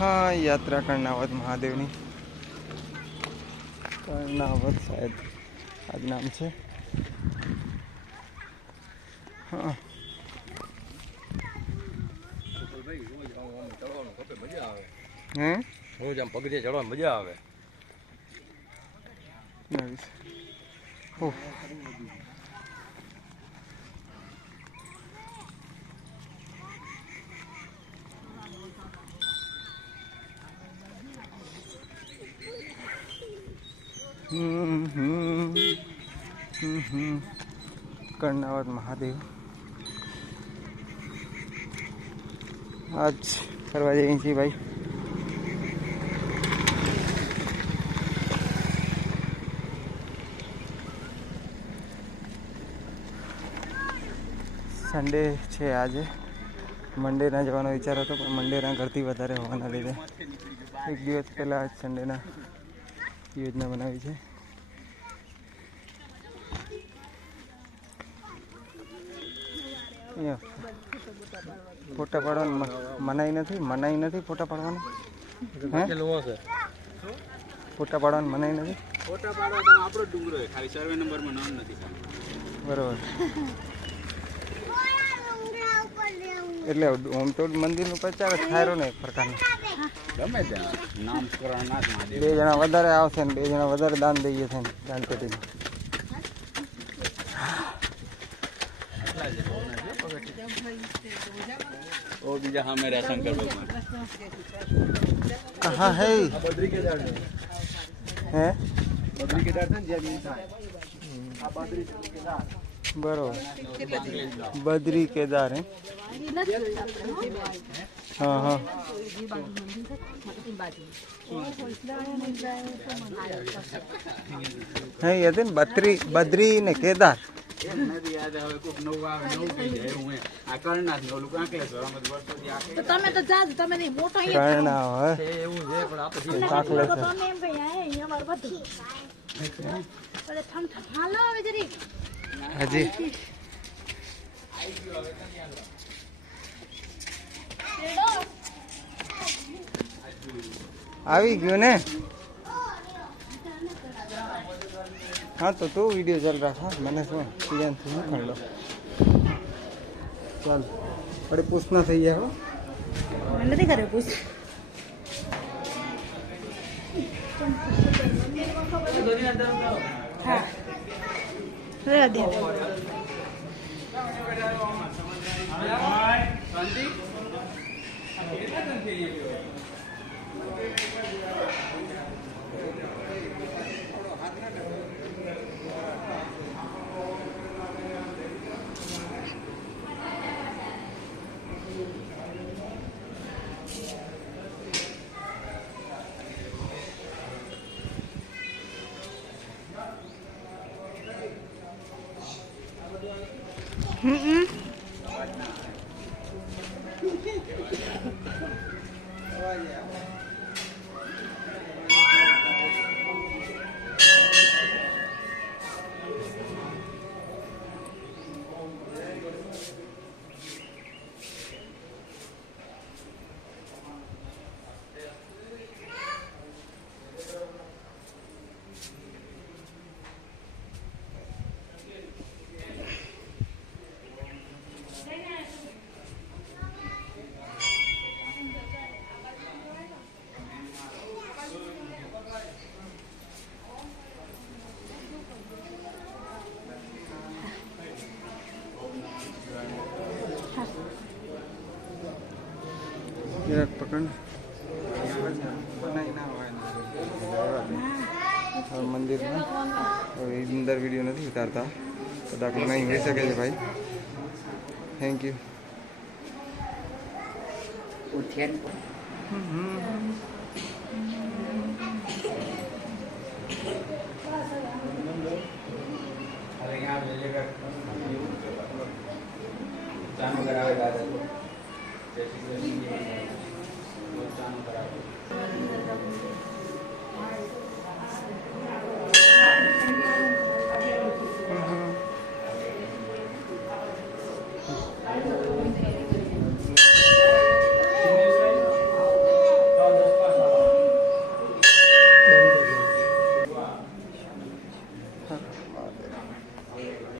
हाँ यात्रा कर्णावत महादेवनी कर्णावत शायद आज नाम છે हाँ રોજ આમ પગથિયે ચડવાની મજા આવે कर्णावत महादेव आज फरवा जाइए छी भाई संडे છે આજે મંડે ના જવાનો વિચાર હતો પણ મંડે ના ગળતી વધારે હોવાના લીધે એક દિવસ પહેલા સંડે ના યોજના બનાવી છે ફોટા પાડવાનું મનાઈ નથી ફોટા પાડવાનું ફોટા પાડવાનું મનાઈ નથી ફોટા પાડવા તો આપણો ડુંગરો છે ખાલી સર્વે નંબરમાં નામ નથી બરોબર એટલે આમ તો મંદિરનું પ્રચાર થાય ને એક પ્રકારનો ગમે ત્યાં નામકરણ નાથ મહાદેવ 2 જણા વધારે આવશે ને 2 જણા વધારે દાન દઈએ છે ને દાન પેટીમાં ओ बीजा हाँ मेरा शंकर भगवान कहाँ है बद्री केदार हैं बद्री केदार था ज्યાં મી થાય આ બદ્રી કેદાર बरोबर बद्री केदार है हाँ हाँ है ये दिन बद्री ने केदार નથી યાદ આવે કોક નવું આવે નવું થઈ જાય હું આ કરનાથ નો ઓલું કાંકલેશ્વર આમ વર્ષોથી આ તો તમે તો જાજ તમે નહીં મોટો करना है એવું છે પણ આપણે કાંકલેશ્વર તમે એમ ભાઈ આ અહીંયા માર બધું અરે થમ થમ હાલો હવે જરી हाजी આવી ગયો ને हाँ तो तू वीडियो चल रहा था मैंने सुन सीजन से नहीं कर लो चल बड़े पूछना सही है हो મને નથી કરે પૂછ હા રે દે पकड़ मंदिर में अंदर वीडियो नहीं उतारता कदाच नहीं हो सके भाई थैंक यू હર મહાદેવ.